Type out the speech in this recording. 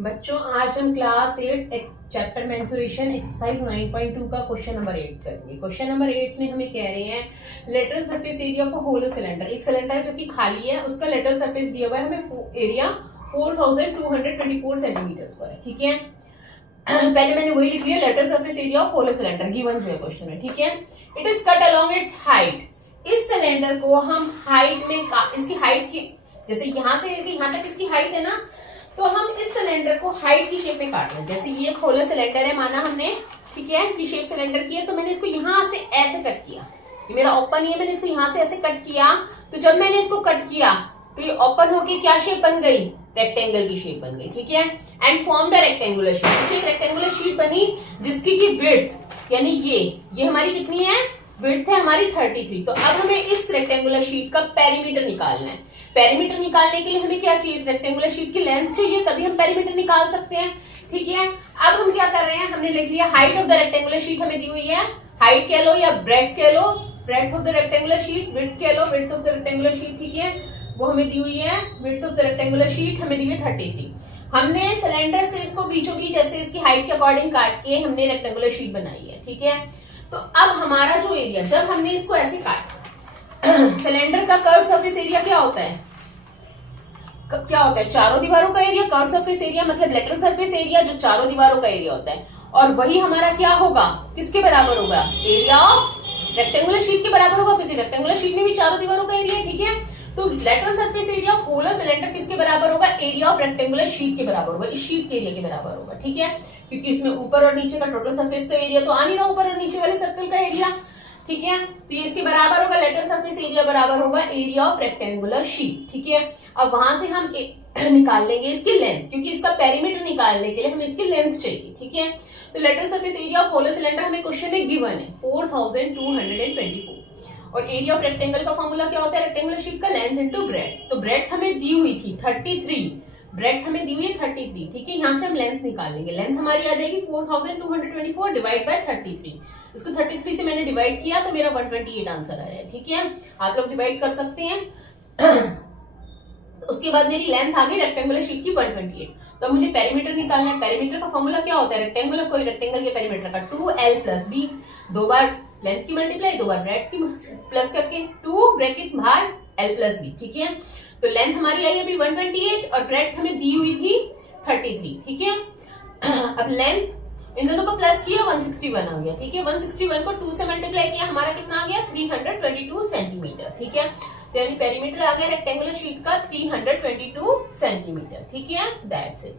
बच्चों आज हम क्लास 8 चैप्टर मेंसुरेशन एक्सरसाइज 9.2 का क्वेश्चन नंबर 8 करेंगे। क्वेश्चन नंबर 8 में हमें कह रहे हैं lateral surface area of a hollow cylinder. एक सिलेंडर जो कि खाली है उसका लेटरल सरफेस दिया हुआ है, हमें एरिया 4224 सेंटीमीटर स्क्वायर। ठीक है, पहले मैंने वही लिख लिया, lateral surface area of hollow cylinder given जो है क्वेश्चन में। ठीक है, it is cut along its height. इस सिलेंडर को हम हाइट में इसकी हाइट की, जैसे यहां से यहां तक इसकी हाइट है ना, तो हम इस सिलेंडर को हाइट की शेप में काट लें। जैसे ये होलो सिलेंडर है माना हमने, ठीक है, की शेप सिलेंडर की है, तो मैंने इसको यहां से ऐसे कट किया। ये मेरा ओपन है, मैंने इसको यहां से ऐसे कट किया। तो जब मैंने इसको कट किया तो ये ओपन होके क्या शेप बन गई, रेक्टेंगल की शेप बन गई। ठीक है, and form the rectangular sheet. एक रेक्टेंगुलर शीट बनी जिसकी की विड्थ, यानी ये हमारी कितनी है, विड्थ है हमारी 33। तो अब हमें इस रेक्टेंगुलर शीट का पेरीमीटर निकालना है। पेरीमीटर निकालने के लिए हमें क्या चाहिए, रेक्टेंगुलर शीट की लेंथ चाहिए, तभी हम पेरीमीटर निकाल सकते हैं। ठीक है, अब हम क्या कर रहे हैं, हमने लिख लिया height of the rectangular sheet हमें दी हुई है, हाइट कह लो या ब्रेड्थ कह लो, breadth of the rectangular sheet, width कह लो, width of the rectangular sheet. ठीक है, वो हमें दी हुई है, width of the rectangular sheet हमें दी हुई 33। हमने सिलेंडर से इसको बीचों बीच ऐसे इसकी हाइट के अकॉर्डिंग काट के हमने रेक्टेंगुलर शीट बनाई है। ठीक है, तो अब हमारा जो एरिया, जब हमने इसको ऐसे काटा, सिलेंडर का कर्व सरफेस एरिया क्या होता है, चारों दीवारों का एरिया। कर्व सरफेस एरिया मतलब लेटरल सरफेस एरिया, जो चारों दीवारों का एरिया होता है, और वही हमारा क्या होगा, किसके बराबर होगा, एरिया ऑफ रेक्टेंगुलर शीट के बराबर होगा, क्योंकि रेक्टेंगुलर शीट में भी चारों दीवारों का एरिया है। ठीक है, तो lateral surface area of hollow cylinder किसके बराबर होगा, एरिया ऑफ रेक्टेंगुलर शीट के बराबर होगा, इस शीट के एरिया के बराबर होगा। ठीक है, क्योंकि इसमें ऊपर और नीचे का टोटल सरफेस तो एरिया तो आ नहीं रहा, ऊपर और नीचे वाले सर्कल का एरिया। ठीक है, तो ये इसके बराबर होगा, लेटरल सरफेस एरिया बराबर होगा एरिया ऑफ रेक्टेंगुलर शीट। ठीक है, अब वहां से हम निकाल लेंगे इसकी लेंथ, क्योंकि इसका पेरीमीटर निकालने के लिए हमें इसकी लेंथ चाहिए। ठीक है, तो lateral surface area of hollow cylinder हमें क्वेश्चन में गिवन है 4224, और एरिया ऑफ रेक्टेंगल का फॉर्मूला क्या होता है, रेक्टेंगुलर शीट का लेंथ इनटू ब्रेड्थ। तो ब्रेड्थ हमें दी हुई थी 33, ब्रेड्थ हमें दी हुई है 33। ठीक है, यहां से हम लेंथ निकाल लेंगे, लेंथ हमारी आ जाएगी 4224 डिवाइड बाय 33। इसको 33 से मैंने डिवाइड किया तो मेरा 128 आंसर आया है। ठीक है, आप लोग डिवाइड कर सकते हैं। तो उसके बाद मेरी लेंथ आ गई रेक्टेंगुलर शीट की 128। तो मुझे पेरीमीटर निकालना है। पेरीमीटर का फॉर्मूला क्या होता है, रेक्टेंगुलर कोई रेक्टेंगल के पेरीमीटर का 2l प्लस बी, दो बार लेंथ की मल्टीप्लाई, दो बार ब्रेड्थ की प्लस करके 2 ब्रैकेट बाहर l प्लस बी। ठीक है, तो लेंथ हमारी आई अभी 128 और ब्रेड्थ हमें दी हुई थी 33। ठीक है, अब लेंथ इन दोनों को प्लस किया 161 आ गया। ठीक है, 161 को 2 से मल्टीप्लाई किया, हमारा कितना आ गया 322 सेंटीमीटर। ठीक है, तो यानी पेरीमीटर आ गया रेक्टेंगुलर शीट का 322 सेंटीमीटर। ठीक है, दैट्स इट।